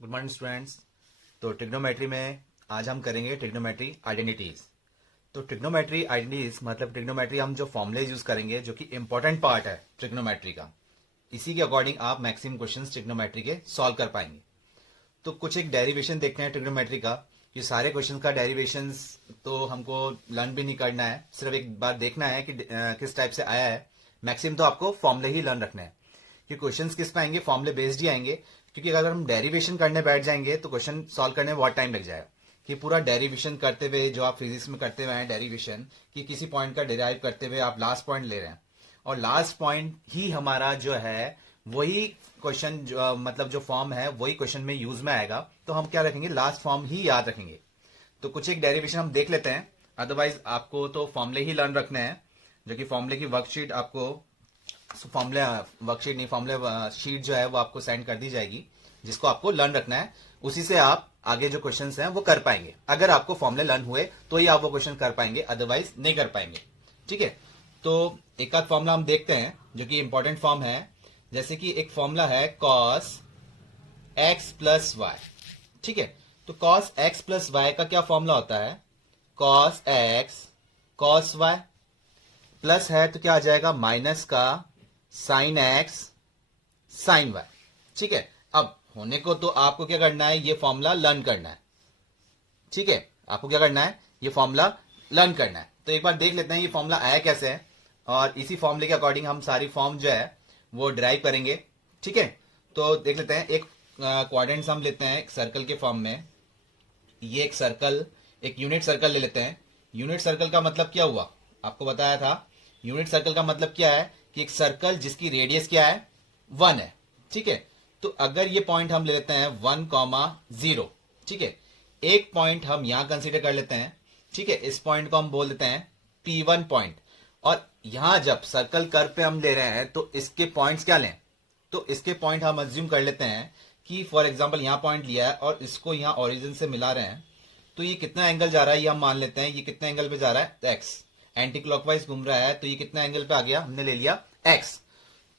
Good morning students. तो trigonometry में आज हम करेंगे ट्रिग्नोमेट्री आइडेंटिटीज। तो ट्रिग्नोमेट्री आइडेंटिटीज मतलब ट्रिग्नोमेट्री हम जो फॉर्मुले यूज करेंगे जो कि इंपॉर्टेंट पार्ट है ट्रिग्नोमेट्री का, इसी के अकॉर्डिंग आप मैक्सिमम क्वेश्चंस ट्रिग्नोमेट्री के सॉल्व कर पाएंगे। तो कुछ एक डेरिवेशन देखते हैं ट्रिग्नोमेट्री का। ये सारे क्वेश्चंस का डेरिवेशंस तो हमको लर्न भी नहीं करना है, सिर्फ एक बार देखना है कि किस टाइप से आया है। मैक्सिमम तो आपको फॉर्मुले ही लर्न रखने हैं कि क्वेश्चंस किस पे आएंगे, फॉर्मुले बेस्ड ही आएंगे। क्योंकि अगर हम डेरिवेशन करने बैठ जाएंगे तो क्वेश्चन सॉल्व करने में बहुत टाइम लग जाएगा। कि पूरा डेरिवेशन करते हुए जो आप फिजिक्स में करते हुए हैं डेरिवेशन, कि किसी पॉइंट का डिराइव करते हुए आप लास्ट पॉइंट ले रहे हैं और लास्ट पॉइंट ही हमारा जो है वही क्वेश्चन मतलब जो फॉर्म है वही क्वेश्चन में यूज में आएगा। तो हम क्या रखेंगे, लास्ट फॉर्म ही याद रखेंगे। तो कुछ एक डेरिवेशन हम देख लेते हैं, अदरवाइज आपको तो फॉर्मुले ही लर्न रखने हैं। जो कि फॉर्मुले की वर्कशीट आपको फॉर्मुले वर्कशीट नहीं फॉर्मुले शीट जो है वो आपको सेंड कर दी जाएगी, जिसको आपको लर्न रखना है। उसी से आप आगे जो क्वेश्चंस हैं वो कर पाएंगे। अगर आपको फॉर्मुले लर्न हुए तो ही आप वो क्वेश्चन कर पाएंगे, अदरवाइज नहीं कर पाएंगे। ठीक है, तो एक आध फॉर्मुला हम देखते हैं जो कि इंपॉर्टेंट फॉर्म है। जैसे कि एक फॉर्मुला है cos x प्लस वाई। ठीक है, तो cos x प्लस वाई का क्या फॉर्मुला होता है, cos x cos y plus है तो क्या आ जाएगा माइनस का साइन x साइन y। ठीक है, अब होने को तो आपको क्या करना है, ये फॉर्मूला लर्न करना है। ठीक है, आपको क्या करना है, ये फॉर्मूला लर्न करना है। तो एक बार देख लेते हैं ये फॉर्मूला आया कैसे है और इसी फॉर्मूले के अकॉर्डिंग हम सारी फॉर्म जो है वो डिराइव करेंगे। ठीक है, तो देख लेते हैं। एक क्वाड्रेंट्स हम लेते हैं एक सर्कल के फॉर्म में। ये एक सर्कल, एक यूनिट सर्कल ले लेते हैं। यूनिट सर्कल का मतलब क्या हुआ, आपको बताया था। यूनिट सर्कल का मतलब क्या है कि एक सर्कल जिसकी रेडियस क्या है, 1 है। ठीक है, तो अगर ये पॉइंट हम ले लेते हैं 1,0, ठीक है, एक पॉइंट हम यहां कंसीडर कर लेते हैं। ठीक है, इस पॉइंट को हम बोल देते हैं P1 पॉइंट। और यहां जब सर्कल कर्व पे हम ले रहे हैं तो इसके पॉइंट्स क्या लें, तो इसके पॉइंट हम अज्यूम कर लेते हैं कि फॉर एग्जांपल यहां पॉइंट लिया है और इसको यहां ओरिजिन से मिला रहे हैं। तो ये कितना एंगल जा रहा है ये हम मान लेते हैं, ये कितना एंगल पे जा रहा है, एक्स। एंटी क्लॉकवाइज घूम रहा है तो ये कितना एंगल पे आ गया, हमने ले लिया एक्स।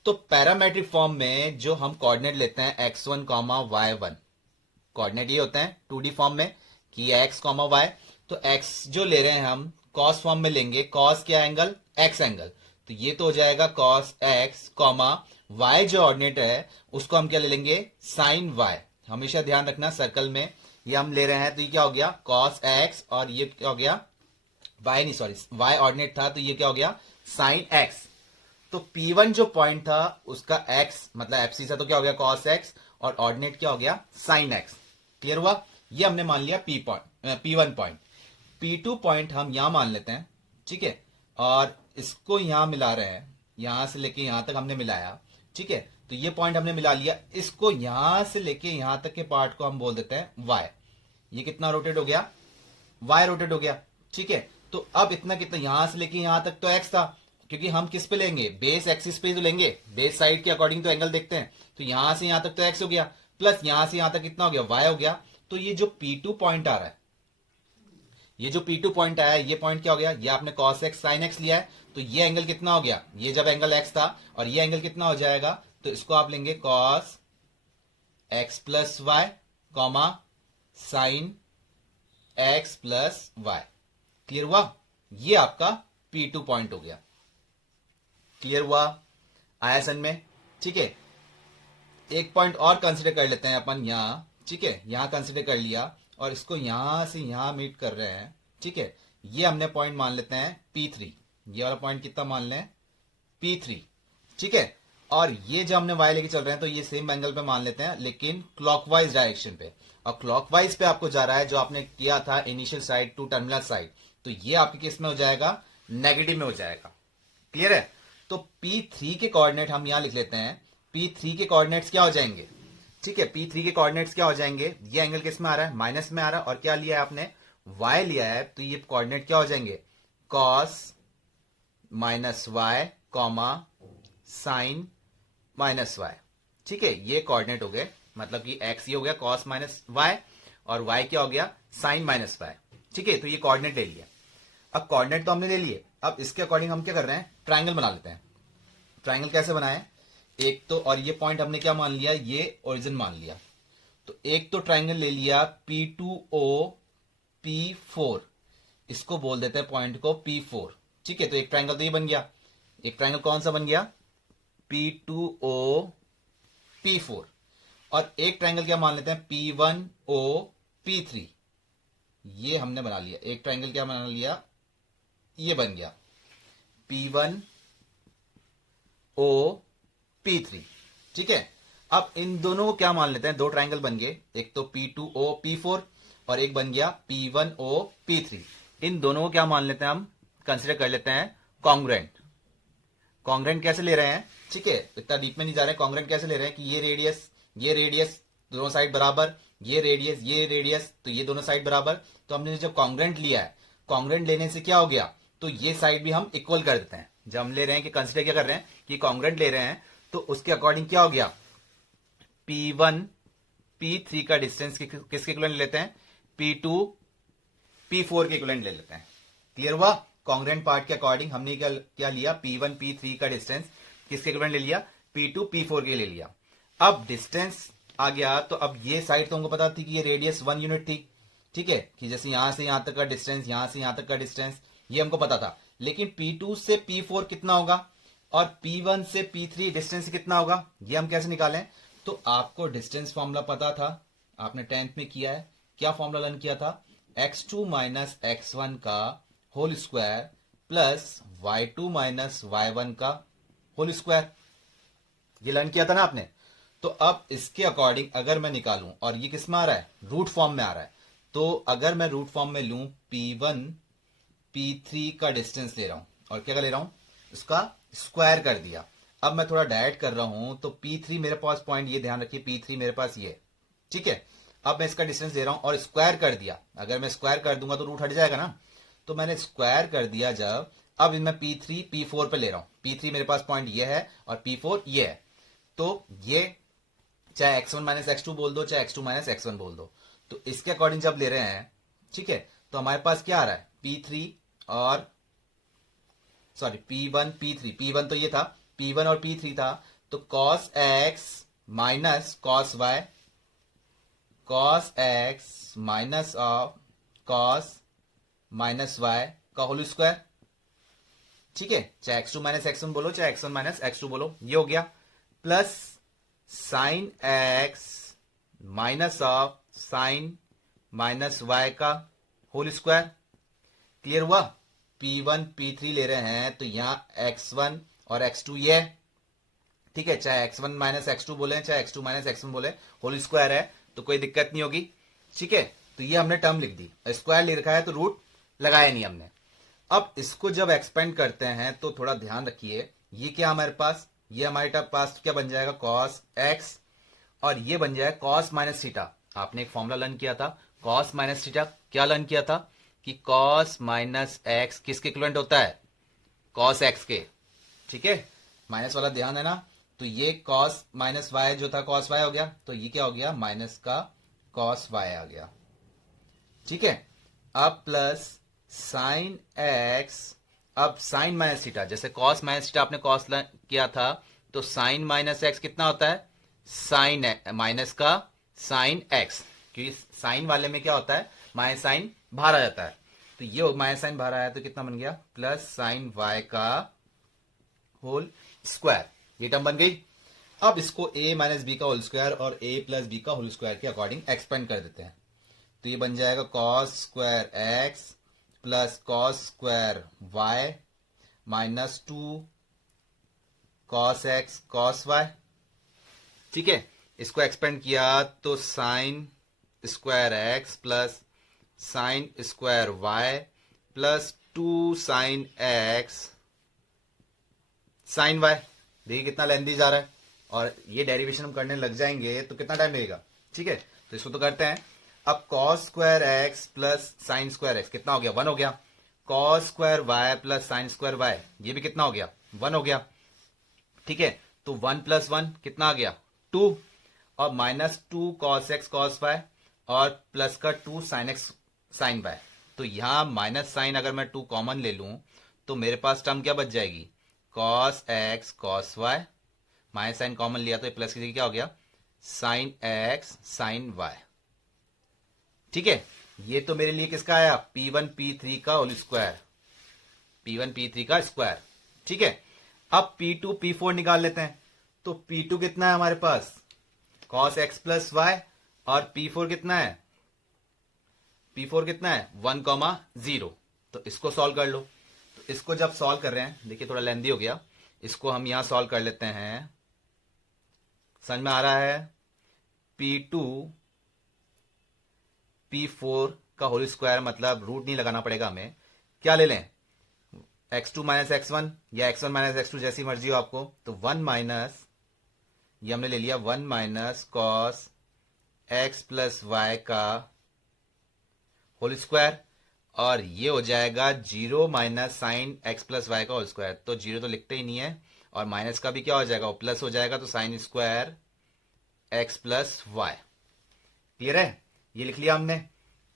तो पैरामेट्रिक फॉर्म में जो हम कोऑर्डिनेट लेते हैं x1, y1, कोऑर्डिनेट ये होते हैं 2D फॉर्म में कि x, y। तो x जो ले रहे हैं हम cos फॉर्म में लेंगे, cos क्या एंगल, x एंगल। तो ये तो हो जाएगा cos x, y जो ऑर्डिनेट है उसको हम क्या ले लेंगे, sin y। हमेशा ध्यान रखना सर्कल में ये हम ले रहे हैं तो ये क्या हो गया cos x और ये क्या हो गया y, नहीं सॉरी y ऑर्डिनेट था तो ये क्या हो गया sin x। तो P1 जो पॉइंट था उसका x मतलब एफसी था तो क्या हो गया cos x और ऑर्डिनेट क्या हो गया sin x। क्लियर हुआ, ये हमने मान लिया P1 पॉइंट। P2 पॉइंट हम यहां मान लेते हैं। ठीक है, और इसको यहां मिला रहे हैं, यहां से लेके यहां तक हमने मिलाया। ठीक है, तो ये पॉइंट हमने मिला लिया, इसको यहां से लेके यहां तक के पार्ट को हम बोल देते हैं y। ये कितना रोटेट हो गया, y रोटेट हो गया। ठीक है, तो अब इतना कितना यहां से लेके यहां तक तो x था, क्योंकि हम किस पे लेंगे, बेस एक्सिस पे तो लेंगे, बेस साइड के अकॉर्डिंग तो एंगल देखते हैं। तो यहां से यहां तक तो x हो गया, प्लस यहां से यहां तक कितना हो गया, y हो गया। तो ये जो P2 पॉइंट आ रहा है, ये जो P2 पॉइंट आया है ये पॉइंट क्या हो गया, ये आपने cos x sin x लिया है तो ये एंगल कितना हो गया, ये जब एंगल x था और ये एंगल कितना हो जाएगा, तो इसको आप लेंगे cos x plus y sin x plus y। Clear हुआ, ये आपका P2 पॉइंट हो गया। क्लियर हुआ, आया सन में। ठीक है, एक पॉइंट और कंसीडर कर लेते हैं अपन यहां। ठीक है, यहां कंसीडर कर लिया और इसको यहां से यहां मीट कर रहे हैं। ठीक है, ये हमने पॉइंट मान लेते हैं P3। ये वाला पॉइंट कितना मान लें, P3। ठीक है, और ये जब हमने y लेके चल रहे हैं तो ये सेम एंगल पे मान लेते हैं, लेकिन क्लॉकवाइज डायरेक्शन पे। और क्लॉकवाइज पे आपको जा रहा है जो आपने किया था initial side to terminal side, तो ये आपके केस में हो जाएगा नेगेटिव में हो जाएगा। क्लियर है, तो P3 के कोऑर्डिनेट हम यहां लिख लेते हैं। P3 के कोऑर्डिनेट्स क्या हो जाएंगे, ठीक है, P3 के कोऑर्डिनेट्स क्या हो जाएंगे, ये एंगल किस में आ रहा है, माइनस में आ रहा है, और क्या लिया है आपने, y लिया है। तो ये कोऑर्डिनेट क्या हो जाएंगे, cos minus y sine minus y। ठीक है, ये कोऑर्डिनेट हो गए, मतलब कि x ये हो गया cos माइनस y और y क्या हो गया साइन माइनस y। ठीक है, तो ये कोऑर्डिनेट ले लिया। अब कोऑर्डिनेट तो हमने ले लिए, अब इसके अकॉर्डिंग हम क्या कर रहे हैं, ट्राइंगल बना लेते हैं। ट्राइंगल कैसे बनाए, एक तो और ये पॉइंट हमने क्या मान लिया, ये ओरिजिन मान लिया। तो एक तो ट्राइंगल ले लिया P2O P4, इसको बोल देते हैं पॉइंट को P4। ठीक है, तो एक ट्राइंगल तो ये बन गया। एक ट्राइंगल कौन सा बन गया? P2O P4। और एक ट्राइंगल क्या मान लेते हैं? P1O P3। ये हमने बना लिया। एक ट्राइंगल क्या बना लिया? ये बन गया P1O P3। ठीक है, अब इन दोनों को क्या मान लेते हैं? दो ट्राइंगल बन गए, एक तो P2O P4 और एक बन गया P1O P3। इन दोनों को क्या मान लेते हैं? हम कंसिडर कर लेते हैं कॉन्ग्रुएंट। कॉन्ग्रुएंट कैसे ले रहे हैं? ठीक है, इतना डीप में नहीं जा रहे हैं। कॉन्ग्रुएंट कैसे ले रहे हैं कि ये रेडियस दोनों साइड बराबर, ये रेडियस, तो ये दोनों साइड बराबर। तो हमने जब कॉन्ग्रुएंट लिया है, कॉन्ग्रुएंट लेने से क्या हो गया? तो ये साइड भी हम इक्वल कर देते हैं। जब हम ले रहे हैं कि कंसिडर क्या कर रहे हैं कि कॉन्ग्रुएंट ले रहे हैं, तो उसके अकॉर्डिंग क्या हो गया? P1 P3 का डिस्टेंस किसके इक्विवेलेंट लेते हैं? P2 P4 के इक्विवेलेंट ले लेते हैं। क्लियर हुआ? कॉन्ग्रुएंट पार्ट के अकॉर्डिंग हमने क्या लिया? P1 P3 का डिस्टेंस किसके इक्विवेलेंट ले लिया? P2 P4 के ले लिया। अब डिस्टेंस आ गया, तो अब ये साइड तो हमको पता थी कि ये रेडियस 1 यूनिट थी। ठीक है, कि जैसे यहां से यहां तक का डिस्टेंस, यहां से यहां तक का डिस्टेंस, ये हमको पता था। लेकिन P2 से P4 कितना होगा और P1 से P3 डिस्टेंस कितना होगा, ये हम कैसे निकालें? तो आपको डिस्टेंस फॉर्मूला पता था, आपने 10th में किया है। क्या फॉर्मूला लर्न किया था? x2 माइनस x1 का whole square plus y2 minus y1 का होल स्क्वायर। ये लर्न किया था ना आपने। तो अब इसके अकॉर्डिंग अगर मैं निकालूं, और ये किस में आ रहा है? रूट फॉर्म में आ रहा है। तो अगर मैं रूट फॉर्म में लूं, P1 P3 का डिस्टेंस ले रहा हूं और क्या ले रहा हूं? इसका स्क्वायर कर दिया। अब मैं थोड़ा डायरेक्ट कर रहा हूं, तो P3 मेरे पास पॉइंट, ये ध्यान रखिए, P3 मेरे पास ये। ठीक है, अब मैं इसका डिस्टेंस ले रहा हूं और स्क्वायर कर दिया। अगर मैं स्क्वायर कर दूंगा तो रूट हट जाएगा ना, तो मैंने स्क्वायर कर दिया जब। अब मैं P3 P4 पे ले रहा हूं। P3 मेरे पास पॉइंट ये है और P4 ये है। तो ये चाहे x1 माइनस x2 बोल दो, चाहे x2 माइनस x1 बोल दो, तो इसके अकॉर्डिंग जब ले रहे हैं, ठीक है, तो हमारे पास क्या आ रहा है? P3 और सॉरी P1 P3, P1 तो ये था, P1 और P3 था। तो cos x minus cos y, cos x minus of cos minus y का होल स्क्वायर। ठीक है, चाहे x2 माइनस x1 बोलो, चाहे x1 माइनस x2 बोलो, ये हो गया। Plus sign x minus of sine minus y का होल स्क्वायर। क्लियर हुआ? P1 P3 ले रहे हैं, तो यहां x1 और x2 ये है। ठीक है, चाहे x1 माइनस x2 बोले, चाहे x2 माइनस x1 बोले, होल स्क्वायर है, तो कोई दिक्कत नहीं होगी। ठीक है, तो ये हमने टर्म लिख दी। स्क्वायर ले रखा है तो रूट लगाया नहीं हमने। अब इसको जब एक्सपेंड करते हैं तो थोड़ा ध्यान रखिए, ये क्या हमारे पास? ये हमारे पास क्या बन जाएगा? cos x, और ये बन जाएगा cos माइनस थीटा। आपने एक फॉर्मूला लर्न किया था cos माइनस थीटा। क्या लर्न किया था कि cos माइनस x किसके इक्विवेलेंट होता है? cos x के। ठीक है, माइनस वाला ध्यान है ना। तो ये cos माइनस y जो था cos y हो गया, तो ये क्या हो गया? माइनस का cos y आ गया। ठीक है, अब प्लस साइन x, अब साइन माइनस थीटा, जैसे cos माइनस थीटा आपने cos किया था, तो साइन माइनस x कितना होता है? साइन माइनस का साइन x, क्योंकि साइन वाले में क्या होता है? माइनस साइन बाहर आ जाता है। तो ये माइनस साइन बाहर आया तो कितना बन गया? प्लस साइन y का होल स्क्वायर। ये टर्म बन गई। अब इसको a माइनस बी का होल स्क्वायर और a प्लस बी का होल स्क्वायर के अकॉर्डिंग एक्सपेंड कर देते हैं। तो ये बन जाएगा cos square x plus cos square y minus 2 cos x cos y। ठीक है, इसको एक्सपेंड किया तो sine square x plus sine square y plus 2 sine x sine y। देखिए कितना लेंथी जा रहा है, और ये डेरिवेशन हम करने लग जाएंगे तो कितना टाइम लगेगा। ठीक है, तो इसको तो करते हैं। अब cos square x plus sine square x कितना हो गया? 1 हो गया। cos square y plus sine square y, ये भी कितना हो गया? 1 हो गया। ठीक है, तो 1 प्लस 1 कितना आ गया? 2, और minus 2 cos x cos y और प्लस का 2 साइन x साइन y। तो यहां माइनस साइन अगर मैं 2 कॉमन ले लूं तो मेरे पास टर्म क्या बच जाएगी? cos x cos y, minus sine common लिया तो प्लस की जगह क्या हो गया? Sine x sine y. ठीक है, ये तो मेरे लिए किसका आया, P1 P3 का होल स्क्वायर, P1 P3 का स्क्वायर। ठीक है, अब P2 P4 निकाल लेते हैं। तो P2 कितना है हमारे पास, cos x प्लस वाई, और P4 कितना है, P4 कितना है 1,0। तो इसको सॉल्व कर लो। तो इसको जब सॉल्व कर रहे हैं, देखिए थोड़ा लेंदी हो गया, इसको हम यहां सॉल्व कर लेते हैं। समझ में आ रहा है, P2 P4 का होल स्क्वायर, मतलब रूट नहीं लगाना पड़ेगा हमें। क्या ले लें, x2 माइनस x1 या x1 माइनस x2, जैसी मर्जी हो आपको। तो 1 माइनस, ये हमने ले लिया 1 minus cos x plus y का होल स्क्वायर, और ये हो जाएगा 0 minus sine x plus y का होल स्क्वायर। तो 0 तो लिखते ही नहीं है, और माइनस का भी क्या हो जाएगा, वो प्लस हो जाएगा। तो sine square x plus y. Clear है, ये लिख लिया हमने।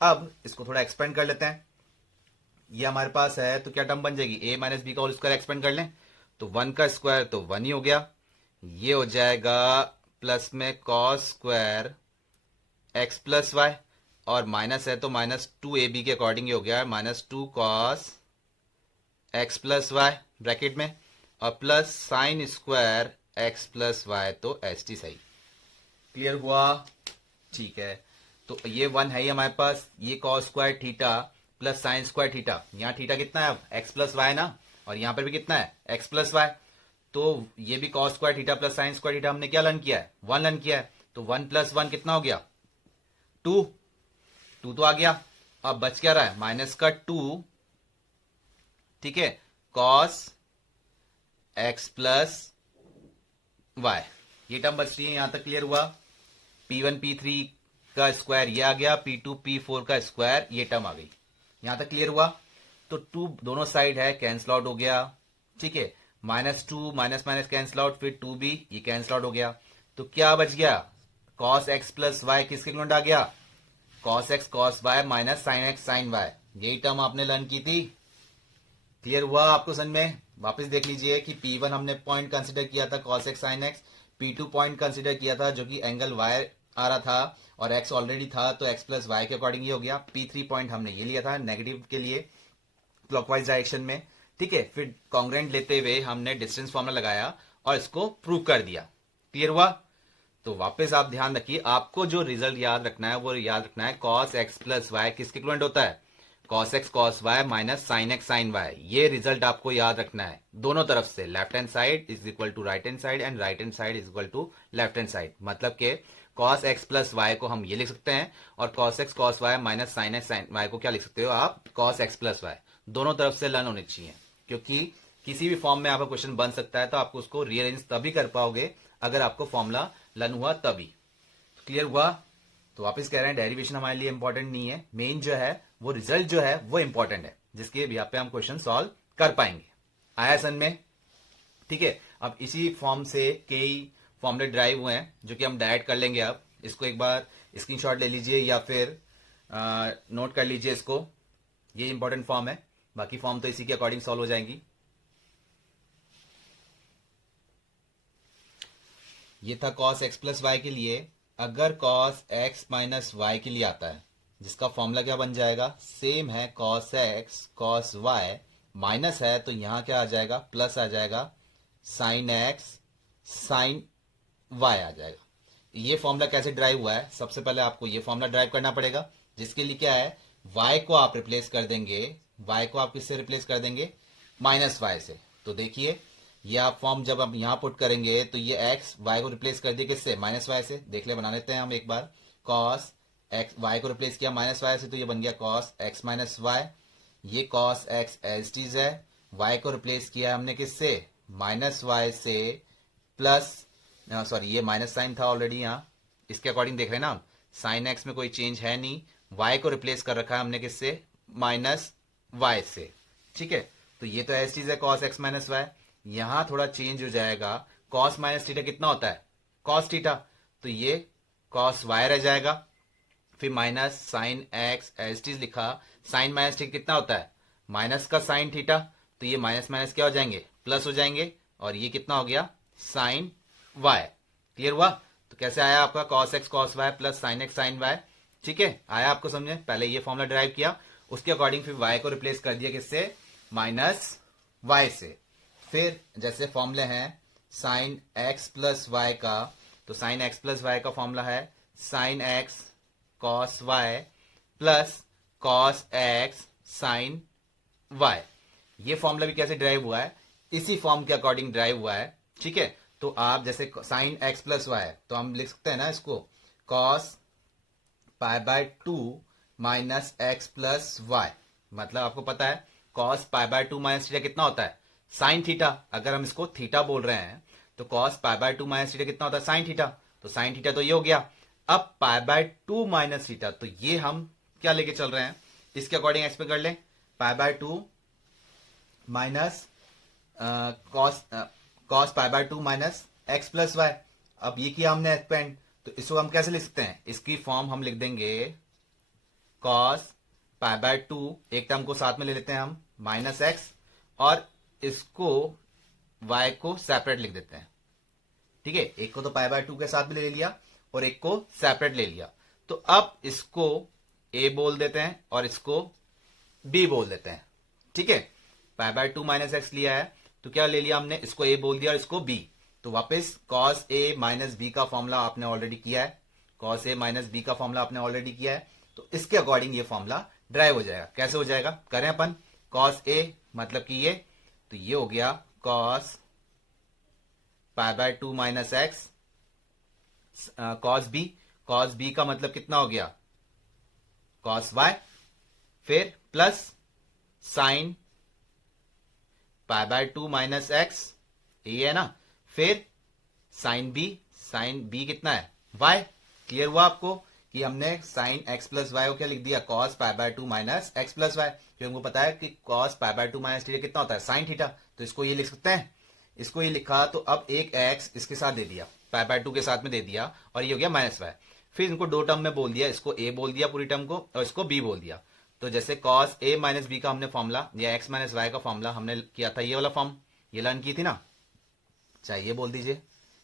अब इसको थोड़ा एक्सपेंड कर लेते हैं। ये हमारे पास है, तो क्या टर्म बन जाएगी, a माइनस बी का होल स्क्वायर एक्सपेंड कर लें तो 1 का स्क्वायर तो 1 ही हो गया। ये हो जाएगा प्लस में cos square x plus y, और माइनस है तो माइनस 2ab के अकॉर्डिंग ये हो गया minus 2 cos x plus y bracket में, और plus sine square x plus y, तो st सही। क्लियर हुआ, ठीक है। तो ये 1 है ही हमारे पास, ये cos square theta plus sine square theta. यहाँ थीटा कितना है, x प्लस वाई ना, और यहाँ पर भी कितना है x प्लस वाई। तो ये भी cos square theta plus sine square theta हमने क्या लर्न किया है, 1 लर्न किया है। तो 1 प्लस 1 कितना हो गया, 2 तो आ गया। अब बच क्या रहा है, माइनस का 2, ठीक है, कॉस x प्लस वाई, ये टर्म बच रही है। यहां तक क्लियर हुआ। P1 P3 का स्क्वायर ये आ गया, P2 P4 का स्क्वायर ये टर्म आ गई। यहां तक क्लियर हुआ। तो 2 दोनों साइड है, कैंसल आउट हो गया। ठीक है, minus 2 minus minus cancel out, फिर 2 भी ये कैंसल आउट हो गया। तो क्या बच गया, cos x प्लस वाई किसके इक्विवेलेंट आ गया, cos x cos y minus sine x sine y। यही टर्म आपने लर्न की थी। क्लियर हुआ आपको समझ में। वापस देख लीजिए कि P1 हमने पॉइंट कंसिडर किया था cos x sin x, P2 point consider किया था जो कि एंगल y आ रहा था, और x ऑलरेडी था तो x प्लस वाई के अकॉर्डिंग ये हो गया। P3 पॉइंट हमने ये लिया था नेगेटिव के लिए क्लॉकवाइज डायरेक्शन में। ठीक है, फिर कॉन्ग्रेंट लेते हुए हमने डिस्टेंस फॉर्मूला लगाया और इसको प्रूव कर दिया। क्लियर हुआ। तो वापस आप ध्यान रखिए, आपको जो रिजल्ट याद रखना है वो याद रखना है cos x प्लस वाई किसके इक्विवेलेंट होता है, cos x cos y minus sine x sine y। ये रिजल्ट आपको याद रखना है दोनों तरफ से, left hand side is equal to right hand side and right hand side is equal to left hand side. मतलब के cos x प्लस वाई को हम ये लिख सकते हैं, और cos x cos y minus sine x sine y को क्या लिख सकते हो आप, cos x प्लस वाई। दोनों तरफ से लर्न होनी चाहिए, क्योंकि किसी भी फॉर्म में आपका क्वेश्चन बन सकता है, तो आपको उसको रीअरेंज तभी कर पाओगे अगर आपको फॉर्मूला लर्न हुआ तभी। क्लियर हुआ। तो वापस कह रहे हैं डेरिवेशन हमारे लिए इंपॉर्टेंट नहीं है, मेन जो है वो रिजल्ट जो है वो इंपॉर्टेंट है, जिसके यहाँ पे हम क्वेश्चन सॉल्व कर पाएंगे। आया सन में। ठीक है, अब इसी फॉर्म से कई फॉर्मूले ड्राइव हुए हैं जो कि हम डायरेक्ट कर लेंगे। अब इसको एक बार स्क्रीनशॉट ले लीजिए या फिर नोट कर लीजिए इसको, ये इंपॉर्टेंट फॉर्म है, बाकी फॉर्म तो इसी के अकॉर्डिंग सॉल्व हो जाएंगी। ये था cos x प्लस वाई के लिए। अगर cos x माइनस वाई के लिए आता है, जिसका फॉर्मूला क्या बन जाएगा, सेम है cos x cos y, minus है तो यहां क्या आ जाएगा, प्लस आ जाएगा, sin x sin y आ जाएगा। ये फॉर्मूला कैसे ड्राइव हुआ है, सबसे पहले आपको ये फॉर्मूला ड्राइव करना पड़ेगा, जिसके लिए क्या है, y को आप रिप्लेस कर देंगे, y को आप किससे रिप्लेस कर देंगे, माइनस y से। तो देखिए ये आप फॉर्म जब आप यहां पुट करेंगे तो ये x y को रिप्लेस कर दिए किससे, माइनस y से। देख ले, बना लेते हैं हम एक बार। cos x y को रिप्लेस किया माइनस y से, तो ये बन गया cos x माइनस वाई। ये cos x as it is है, y को रिप्लेस किया हमने किससे, माइनस y से, प्लस सॉरी ये माइनस साइन था ऑलरेडी यहाँ, इसके अकॉर्डिंग देख रहे हैं ना हम, साइन x में कोई चेंज है नहीं, y को रिप्लेस कर रखा है हमने किससे, माइनस y से। ठीक है, तो ये तो एज इट इज है cos x माइनस वाई। यहां थोड़ा चेंज हो जाएगा, cos माइनस थीटा कितना होता है, cos थीटा, तो ये cos y रह जाएगा, फिर minus sine x as it is लिखा, साइन माइनस थीटा कितना होता है, माइनस का साइन थीटा, तो ये माइनस माइनस क्या हो जाएंगे, प्लस हो जाएंगे, और ये कितना हो गया, साइन y। क्लियर हुआ। तो कैसे आया आपका cos x cos y plus sin x sin y। ठीक है, आया आपको समझे। पहले ये फॉर्मूला डिराइव किया, उसके अकॉर्डिंग फिर y को रिप्लेस कर दिया किससे, माइनस y से। फिर जैसे फॉर्मूले हैं sin x प्लस y का, तो sin x प्लस y का फॉर्मूला है sin x cos y plus cos x sin y। ये फॉर्मूला भी कैसे ड्राइव हुआ है, इसी फॉर्म के अकॉर्डिंग ड्राइव हुआ है। ठीक है, तो आप जैसे sin x प्लस y है तो हम लिख सकते हैं ना इसको cos pi by 2 minus x plus y. मतलब आपको पता है cos pi by 2 minus theta कितना होता है, साइन थीटा। अगर हम इसको थीटा बोल रहे हैं तो cos pi by 2 minus theta कितना होता है, साइन थीटा। तो साइन थीटा तो ये हो गया। अब पाई बाय 2 माइनस थीटा, तो ये हम क्या लेके चल रहे हैं, इसके अकॉर्डिंग एक्सपेक्ट कर लें pi by 2 minus cos pi by 2 minus x plus y. अब ये किया हमने एक्सपेंड, तो इसको हम कैसे लिख सकते हैं, इसकी फॉर्म हम लिख देंगे कॉस पाई बाय 2, एक टर्म को साथ में ले लेते हैं हम माइनस एक्स, और इसको y को सेपरेट लिख देते हैं। ठीक है, एक को तो पाई बाय 2 के साथ में ले लिया और एक को सेपरेट ले लिया। तो अब इसको a बोल देते हैं और इसको b बोल देते हैं। ठीक है, पाई बाय 2 माइनस एक्स लिया है तो क्या ले लिया हमने, इसको a बोल दिया और इसको b। तो वापस cos a माइनस बी का फॉर्मूला आपने ऑलरेडी किया है, cos a माइनस बी का फॉर्मूला आपने ऑलरेडी किया है, तो इसके अकॉर्डिंग ये फॉर्मूला ड्राइव हो जाएगा। कैसे हो जाएगा, करें अपन cos a मतलब कि ये, तो ये हो गया cos pi by 2 minus x cos b का मतलब कितना हो गया cos y, फिर plus sine pi by 2 minus x, ये है ना, फिर साइन बी कितना है y। क्लियर हुआ आपको कि हमने साइन x प्लस वाई को क्या लिख दिया, cos pi by 2 minus x plus y, क्योंकि हमको पता है कि cos pi by 2 minus theta कितना होता है, साइन थीटा। तो इसको ये लिख सकते हैं, इसको ये लिखा तो अब एक x इसके साथ दे दिया, पाई बाय 2 के साथ में दे दिया, और ये हो गया माइनस वाई। फिर इनको दो टर्म में बोल दिया, इसको a बोल दिया पूरी टर्म को और इसको b बोल दिया। तो जैसे cos a माइनस बी का हमने फॉर्मूला या x माइनस वाई का फॉर्मूला हमने किया था, ये वाला फॉर्म ये लर्न की थी ना, चाहे ये बोल दीजिए,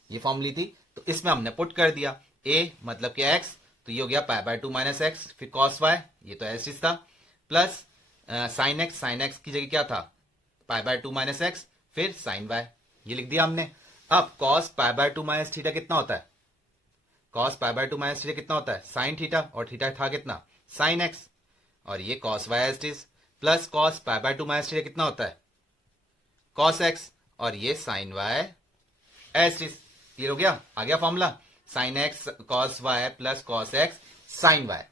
ये फॉर्म ली थी, तो इसमें हमने पुट कर दिया a मतलब कि x, तो ये हो गया पाई बाय 2 माइनस एक्स, फिर cos y, ये तो एस था, प्लस साइन एक्स की जगह क्या था पाई बाय 2 माइनस एक्स, फिर साइन y, ये लिख दिया हमने। अब cos pi by 2 minus theta कितना होता है, cos pi by 2 minus theta कितना होता है, साइन थीटा, और थीटा था कितना साइन x, और ये cos y as is, plus cos pi by 2 minus theta कितना होता है cos x, और ये sine y as is. Clear हो गया, आ गया formula sine x cos y plus cos x sine y.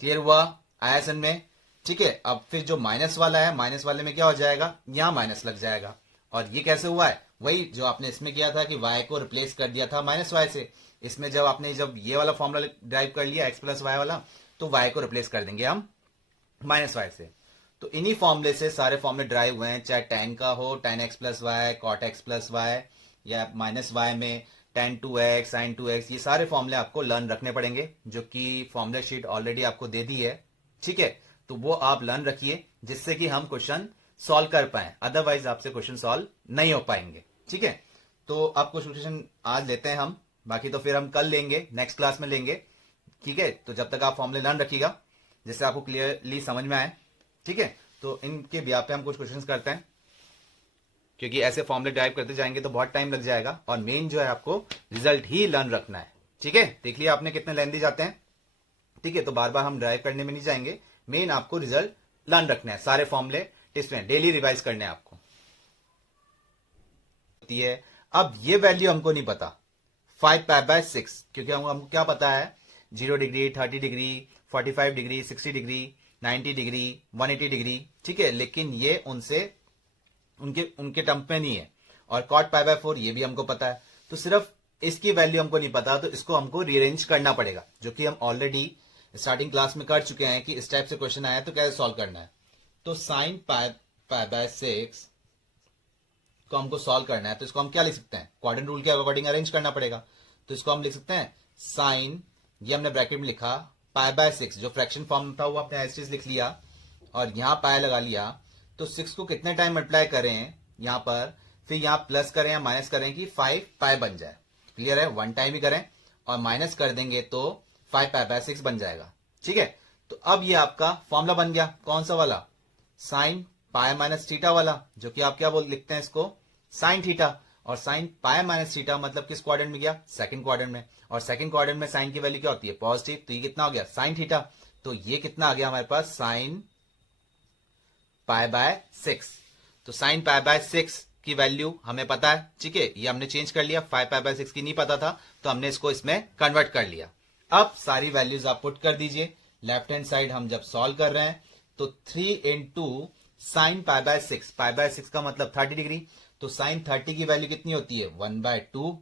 Clear हुआ, आया सन में। ठीक है, अब फिर जो माइनस वाला है, माइनस वाले में क्या हो जाएगा, यहां माइनस लग जाएगा। और ये कैसे हुआ है, वही जो आपने इसमें किया था कि y को रिप्लेस कर दिया था माइनस वाई से। इसमें जब आपने जब ये वाला फॉर्मूला ड्राइव कर लिया एक्स प्लस वाई वाला, तो y को रिप्लेस कर देंगे हम माइनस वाई से। तो इन्हीं फॉर्मूले से सारे फॉर्मूले ड्राइव हुए हैं, चाहे tan का हो tan x plus y, cot x plus y, या माइनस वाई में tan 2x sin 2x, ये सारे फॉर्मूले आपको लर्न रखने पड़ेंगे, जो कि फॉर्मूला शीट ऑलरेडी आपको दे दी है। ठीक है, तो वो आप लर्न रखिए जिससे कि हम क्वेश्चन सॉल्व कर पाए, अदरवाइज आपसे क्वेश्चन सॉल्व नहीं हो पाएंगे। ठीक है, तो अब कुछ क्वेश्चन आज लेते हैं हम, बाकी तो फिर हम कल लेंगे, नेक्स्ट क्लास में लेंगे। ठीक है, तो जब तक आप फॉर्मूले लर्न रखिएगा जिससे आपको क्लियरली समझ में आए। ठीक है, तो इनके ब्याह पे हम कुछ क्वेश्चन करते हैं, क्योंकि ऐसे फॉर्मूले ड्राइव करते जाएंगे तो बहुत टाइम लग जाएगा, और मेन जो है आपको रिजल्ट ही लर्न रखना है। ठीक है, देख लिया आपने कितने लेंथी जाते हैं। ठीक है, तो बार बार हम ड्राइव करने में नहीं जाएंगे, मेन आपको रिजल्ट लर्न रखना है, सारे फॉर्मूले टेस्ट में डेली रिवाइज करने हैं आपको। अब ये वैल्यू हमको नहीं पता 5 पाई बाय 6, क्योंकि हमको क्या पता है 0 degree 30 degree 45 degree 60 degree 90 degree 180 degree. ठीक है, लेकिन ये उनके टर्म में नहीं है। और cot पाई बाय 4 ये भी हमको पता है, तो सिर्फ इसकी वैल्यू हमको नहीं पता, तो इसको हमको रीअरेंज करना पड़ेगा, जो कि हम ऑलरेडी स्टार्टिंग क्लास में कर चुके हैं कि इस टाइप से क्वेश्चन आया तो कैसे सॉल्व करना है। तो साइन पाई बाय 6 को हमको सॉल्व करना है, तो इसको हम क्या लिख सकते हैं, क्वाड्रेंट रूल के अकॉर्डिंग अरेंज करना पड़ेगा। तो इसको हम लिख सकते हैं साइन, ये हमने ब्रैकेट में लिखा, पाई बाय 6 जो फ्रैक्शन फॉर्म था वो आपने एज इट इज लिख लिया, और यहां पाई लगा लिया। तो 6 को कितने टाइम मल्टीप्लाई करें यहां पर, फिर यहां प्लस करें या माइनस करें कि 5 पाई बन जाए। क्लियर है, 1 टाइम ही करें, और माइनस कर देंगे तो 5π/6 बन जाएगा। ठीक है, तो अब ये आपका फॉर्मूला बन गया, कौन सा वाला, साइन पाई माइनस थीटा वाला, जो कि आप क्या बोल लिखते हैं इसको, साइन थीटा। और साइन पाई माइनस थीटा मतलब किस क्वाड्रेंट में गया, सेकंड क्वाड्रेंट में, और सेकंड क्वाड्रेंट में साइन की वैल्यू क्या होती है, पॉजिटिव, तो ये कितना हो गया, साइन थीटा। तो ये कितना आ गया हमारे पास, साइन π/6। तो साइन π/6 की वैल्यू हमें पता है, ठीक है, ये हमने चेंज कर लिया, 5π/6 की नहीं पता था तो हमने इसको इसमें कन्वर्ट कर लिया। अब सारी वैल्यूज आप पुट कर दीजिए, लेफ्ट हैंड साइड हम जब सॉल्व कर रहे हैं तो 3 इंटू साइन π/6, π/6 का मतलब 30 डिग्री, तो साइन 30 की वैल्यू कितनी होती है, 1/2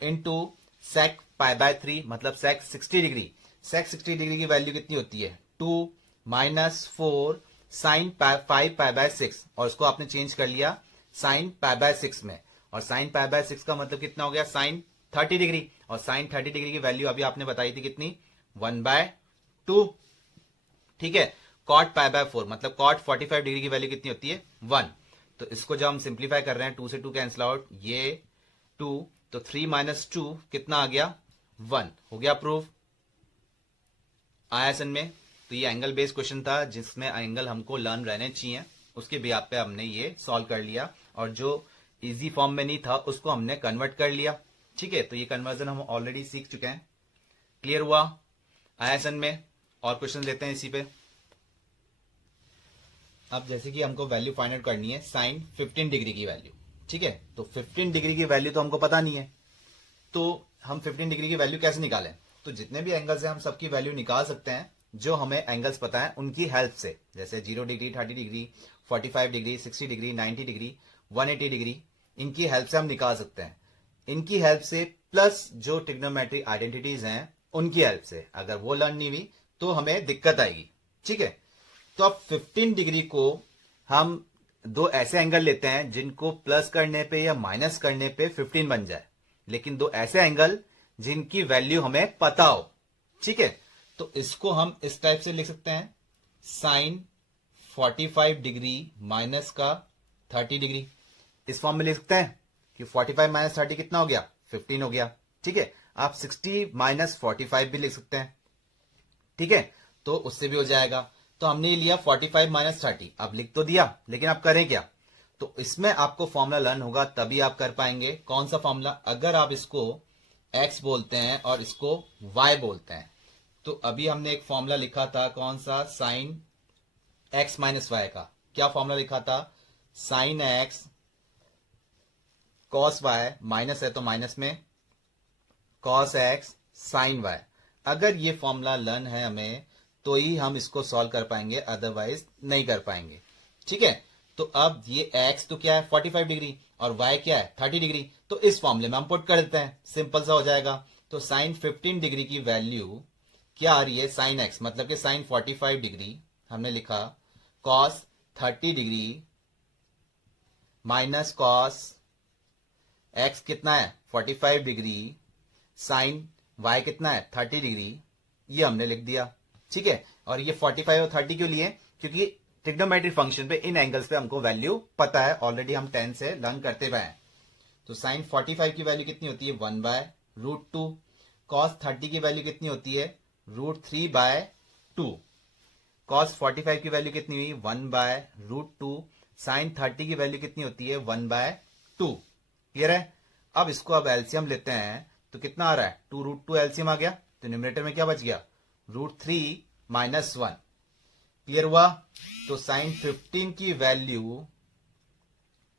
इंटू सेक π/3 मतलब सेक 60 डिग्री, सेक 60 डिग्री की वैल्यू कितनी होती है, 2 माइनस 4 साइन 5π/6, और उसको आपने चेंज कर लिया साइन π/6 में, और साइन π/6 का मतलब कितना हो गया, साइन 30 डिग्री, और साइन 30 डिग्री की वैल्यू अभी आपने बताई थी कितनी, 1/2। ठीक है, कॉट π/4 मतलब कॉट 45 डिग्री की वैल्यू कितनी होती है, 1। तो इसको जब हम सिंप्लीफाई कर रहे हैं, 2 से 2 कैंसिल आउट, ये 2, तो 3 माइनस 2 कितना आ गया, 1, हो गया प्रूफ आया सन में। तो ये एंगल बेस्ड क्वेश्चन था जिसमें एंगल हमको लर्न रहने चाहिए, उसके बेस पे हमने ये सॉल्व कर लिया, और जो इजी फॉर्म में नहीं था उसको हमने कन्वर्ट कर लिया। ठीक है, तो ये कन्वर्जन हम ऑलरेडी सीख चुके हैं, क्लियर हुआ आया सन में। और क्वेश्चन लेते हैं इसी पे। अब जैसे कि हमको वैल्यू फाइंड आउट करनी है साइन 15 डिग्री की वैल्यू। ठीक है, तो 15 डिग्री की वैल्यू तो हमको पता नहीं है, तो हम 15 डिग्री की वैल्यू कैसे निकालें, तो जितने भी एंगल्स हैं हम सबकी वैल्यू निकाल सकते हैं जो हमें एंगल्स पता है उनकी हेल्प से, जैसे 0 degree, 30 degree, 45 degree, 60 degree, 90 degree, 180 degree, इनकी हेल्प से हम निकाल सकते हैं। इनकी हेल्प से प्लस जो ट्रिग्नोमेट्री आइडेंटिटीज हैं उनकी हेल्प से, अगर वो लर्न नहीं हुई तो हमें दिक्कत आएगी। ठीक है, तो अब 15 डिग्री को हम दो ऐसे एंगल लेते हैं जिनको प्लस करने पे या माइनस करने पे 15 बन जाए, लेकिन दो ऐसे एंगल जिनकी वैल्यू हमें पता हो। ठीक है, तो इसको हम इस टाइप से लिख सकते हैं, साइन 45 डिग्री माइनस का 30 डिग्री, इस फॉर्म में लिख सकते हैं कि 45 माइनस 30 कितना हो गया, 15 हो गया। ठीक है, आप 60 माइनस 45 भी लिख सकते हैं। ठीक है, तो उससे भी हो जाएगा। तो हमने ये लिया 45 माइनस 30, अब लिख तो दिया, लेकिन आप करें क्या, तो इसमें आपको फॉर्मूला लर्न होगा तभी आप कर पाएंगे। कौन सा फॉर्मूला, अगर आप इसको x बोलते हैं और इसको y बोलते हैं, तो अभी हमने एक फॉर्मूला लिखा था, कौन सा, साइन x माइनस वाई का। क्या फॉर्मूला लिखा था, sine x cos y, minus है तो माइनस में कॉस x साइन y। अगर ये फॉर्मूला लर्न है हमें तो ही हम इसको सॉल्व कर पाएंगे, अदरवाइज नहीं कर पाएंगे। ठीक है, तो अब ये x तो क्या है 45 डिग्री और y क्या है 30 डिग्री, तो इस फॉर्मूले में हम पुट कर देते हैं, सिंपल सा हो जाएगा। तो साइन 15 डिग्री की वैल्यू क्या आ रही है, साइन x मतलब कि साइन 45 डिग्री हमने लिखा, cos 30 degree minus cos x कितना है 45 डिग्री, साइन y कितना है 30 डिग्री, ये हमने लिख दिया। ठीक है, और ये 45 और 30 क्यों लिए, क्योंकि ट्रिग्नोमेट्रिक फंक्शन पे इन एंगल्स पे हमको वैल्यू पता है, ऑलरेडी हम 10 से लर्न करते हुए हैं। तो साइन 45 की वैल्यू कितनी होती है, 1/√2, कॉस 30 की वैल्यू कितनी होती है, √3/2, कॉस 45 की वैल्यू कितनी हुई 1/√2, साइन 30 की वैल्यू कितनी होती है 1/2। क्लियर है, अब इसको अब एलसीएम लेते हैं तो कितना आ रहा है, 2√2 एलसीएम आ गया, तो न्यूमरेटर में क्या बच गया, √3 माइनस 1। क्लियर हुआ, तो साइन 15 की वैल्यू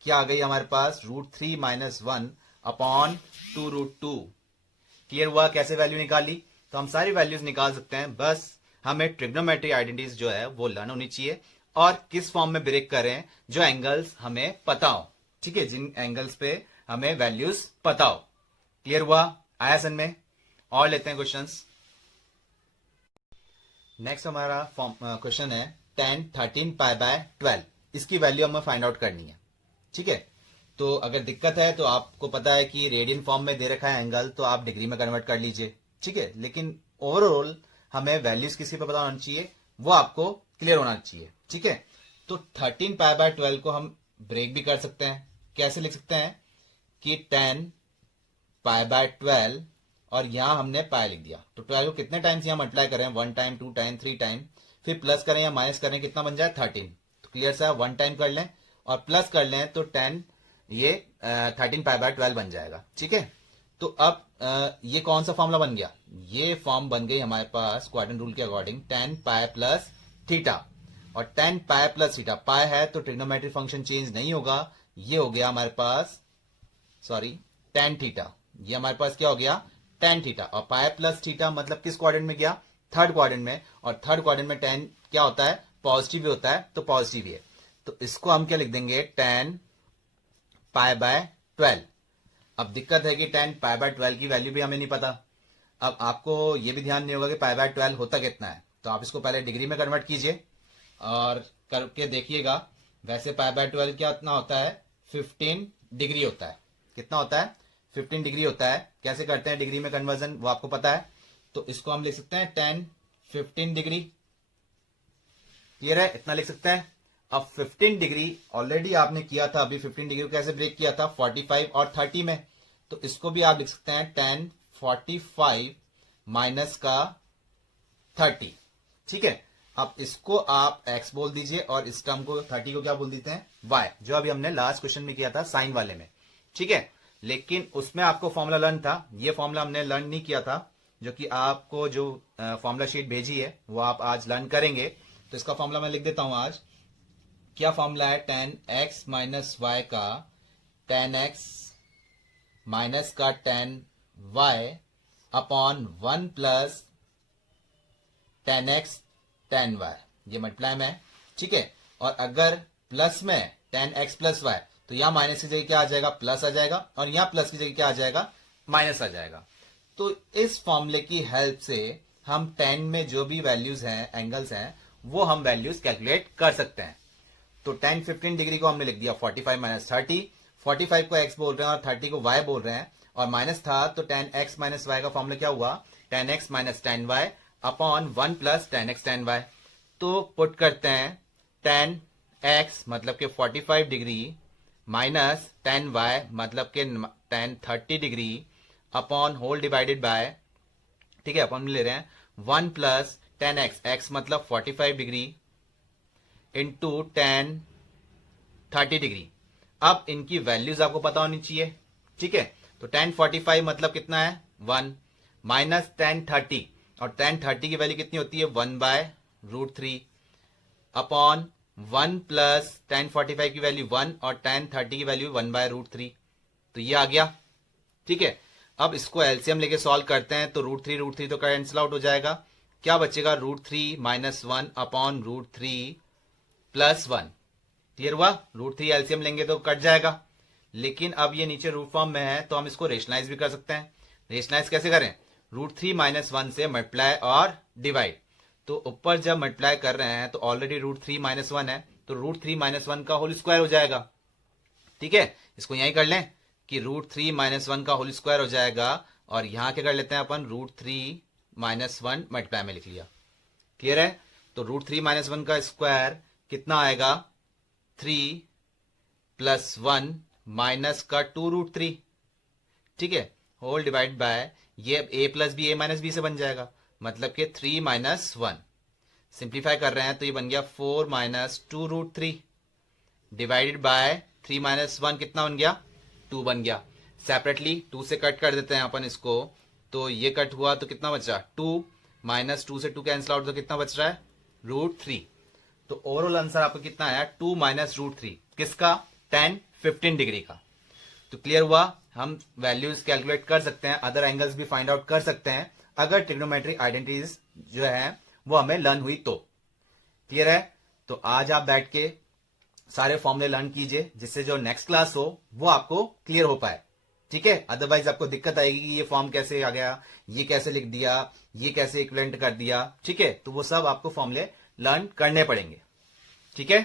क्या आ गई हमारे पास, √3 माइनस 1 अपॉन 2√2। क्लियर हुआ, कैसे वैल्यू निकाली, तो हम सारी वैल्यूज निकाल सकते हैं, बस हमें ट्रिग्नोमेट्री आइडेंटिटीज जो है वो लर्न होनी चाहिए, और किस फॉर्म में ब्रेक करें, जो एंगल्स हमें पता हो। ठीक है, जिन एंगल्स पे हमें वैल्यूज पता हो। क्लियर हुआ आया सन में। और लेते हैं क्वेश्चंस। नेक्स्ट हमारा क्वेश्चन है tan 13π/12, इसकी वैल्यू हमें फाइंड आउट करनी है। ठीक है, तो अगर दिक्कत है तो आपको पता है कि रेडियन फॉर्म में दे रखा है एंगल, तो आप डिग्री में कन्वर्ट कर लीजिए। ठीक है, लेकिन ओवरऑल हमें वैल्यूज किसी पे पता होना चाहिए, वो आपको क्लियर होना चाहिए। ठीक है, तो 13π/12 को हम ब्रेक भी कर सकते हैं, कैसे लिख सकते हैं कि tan π/12 और यहाँ हमने पाई लिख दिया। तो 12 को कितने टाइम्स यहाँ मल्टीप्लाई करें, 1 टाइम, 2 टाइम, 3 टाइम, फिर प्लस करें या माइनस करें, कितना बन जाए 13। तो क्लियर सा 1 टाइम कर लें और प्लस कर लें तो 10 ये 13 पाई बाय 12 बन जाएगा। ठीक है, तो अब ये कौन सा फॉर्मूला बन गया, ये फॉर्म बन गई हमारे पास क्वाड्रेंट रूल के अकॉर्डिंग 10 पाई प्लस थीटा। और 10 पाई प्लस थीटा, पाई है तो ट्रिग्नोमेट्रिक फंक्शन चेंज नहीं होगा, ये हो गया हमारे पास सॉरी tan थीटा, ये हमारे पास क्या हो गया tan थीटा। और पाई प्लस थीटा मतलब किस क्वाड्रेंट में गया, थर्ड क्वाड्रेंट में, और थर्ड क्वाड्रेंट में tan क्या होता है, पॉजिटिव भी होता है, तो पॉजिटिव ही है। तो इसको हम क्या लिख देंगे, tan पाई बाय 12। अब दिक्कत है कि tan पाई बाय 12 की वैल्यू भी हमें नहीं पता। अब आपको ये भी ध्यान नहीं होगा कि पाई बाय 12 होता कितना है, तो आप इसको पहले डिग्री में कन्वर्ट कीजिए और करके देखिएगा। वैसे पाई बाय 12 क्या इतना होता है, 15 डिग्री होता है। कितना होता है, 15 डिग्री होता है। कैसे करते हैं डिग्री में कन्वर्जन वो आपको पता है, तो इसको हम लिख सकते हैं tan 15 डिग्री। क्लियर है, इतना लिख सकते हैं। अब 15 डिग्री ऑलरेडी आपने किया था, अभी 15 डिग्री को कैसे ब्रेक किया था, 45 और 30 में, तो इसको भी आप लिख सकते हैं tan 45 माइनस का 30। ठीक है, अब इसको आप x बोल दीजिए और इस टर्म को 30 को क्या बोल देते हैं, y, जो अभी हमने लास्ट क्वेश्चन में किया था साइन वाले में। ठीक है, लेकिन उसमें आपको फॉर्मूला लर्न था, ये फॉर्मूला हमने लर्न नहीं किया था, जो कि आपको जो फॉर्मूला शीट भेजी है वो आप आज लर्न करेंगे। तो इसका फॉर्मूला मैं लिख देता हूं आज। क्या फॉर्मूला है, tan x माइनस वाई का tan x माइनस का tan y upon 1 plus tan x tan y, ये मल्टीप्लाई में है। ठीक है, और अगर प्लस में tan x प्लस y, तो यहां माइनस की जगह क्या आ जाएगा, प्लस आ जाएगा, और यहां प्लस की जगह क्या आ जाएगा, माइनस आ जाएगा। तो इस फॉर्मूले की हेल्प से हम tan में जो भी वैल्यूज हैं, एंगल्स हैं, वो हम वैल्यूज कैलकुलेट कर सकते हैं। तो tan 15 डिग्री को हमने लिख दिया 45 माइनस 30, 45 को x बोल रहे हैं और 30 को y बोल रहे हैं, और माइनस था तो tan x माइनस y का फॉर्मूला क्या हुआ, tan x minus tan y upon 1 plus tan x tan y। तो पुट करते हैं tan x मतलब के 45 डिग्री माइनस tan y मतलब के tan 30 degree upon whole divided by, ठीक है, अपन ले रहे हैं 1 प्लस tan x, x मतलब 45 डिग्री इंटू tan 30 डिग्री। अब इनकी वैल्यूज आपको पता होनी चाहिए। ठीक है, तो tan 45 मतलब कितना है, 1 माइनस tan 30, और tan 30 की वैल्यू कितनी होती है, 1/√3 अपॉन 1 प्लस tan 45 की वैल्यू 1 और tan 30 की वैल्यू 1/√3। तो ये आ गया। ठीक है, अब इसको एलसीएम लेके सॉल्व करते हैं, तो √3 तो कैंसिल आउट हो जाएगा। क्या बचेगा, √3 माइनस 1 अपॉन √3 प्लस 1। क्लियर हुआ, √3 एलसीएम लेंगे तो कट जाएगा, लेकिन अब ये नीचे रूट फॉर्म में है तो हम इसको रेशनलाइज भी कर सकते हैं। रेशनलाइज कैसे करें, √3 माइनस 1 से मल्टीप्लाई और डिवाइड। तो ऊपर जब मल्टीप्लाई कर रहे हैं तो ऑलरेडी √3 माइनस 1 है, तो √3 माइनस 1 का होल स्क्वायर हो जाएगा। ठीक है, इसको यहीं कर लें कि √3 माइनस 1 का होल स्क्वायर हो जाएगा, और यहां क्या कर लेते हैं अपन, √3 माइनस 1 मल्टीप्लाई में लिख लिया। क्लियर है, तो √3 माइनस 1 का स्क्वायर कितना आएगा, 3 प्लस 1 माइनस का 2√3। ठीक है, होल डिवाइड बाय, ये a plus B, a minus B से बन जाएगा, मतलब कि 3 माइनस 1। सिंप्लीफाई कर रहे हैं तो ये बन गया 4 माइनस 2√3 डिवाइडेड बाय 3 माइनस 1 कितना बन गया, 2 बन गया। सेपरेटली 2 से कट कर देते हैं अपन इसको, तो ये कट हुआ तो कितना बच रहा, 2 माइनस 2 से 2 कैंसिल आउट, तो कितना बच रहा है, √3। तो ओवरऑल आंसर आपको कितना आया, 2 माइनस √3, किसका, tan 15 डिग्री का। तो क्लियर हुआ, हम वैल्यूज कैलकुलेट कर सकते हैं, अदर एंगल्स भी फाइंड आउट कर सकते हैं, अगर ट्रिग्नोमेट्रिक आइडेंटिटीज जो है वो हमें लर्न हुई तो। क्लियर है, तो आज आप बैठ के सारे फॉर्मूले लर्न कीजिए, जिससे जो नेक्स्ट क्लास हो वो आपको क्लियर हो पाए। ठीक है, अदरवाइज आपको दिक्कत आएगी कि ये फॉर्म कैसे आ गया, ये कैसे लिख दिया, ये कैसे इक्विवेलेंट कर दिया। ठीक है, तो वो सब आपको फॉर्मूले लर्न करने पड़ेंगे। ठीक है।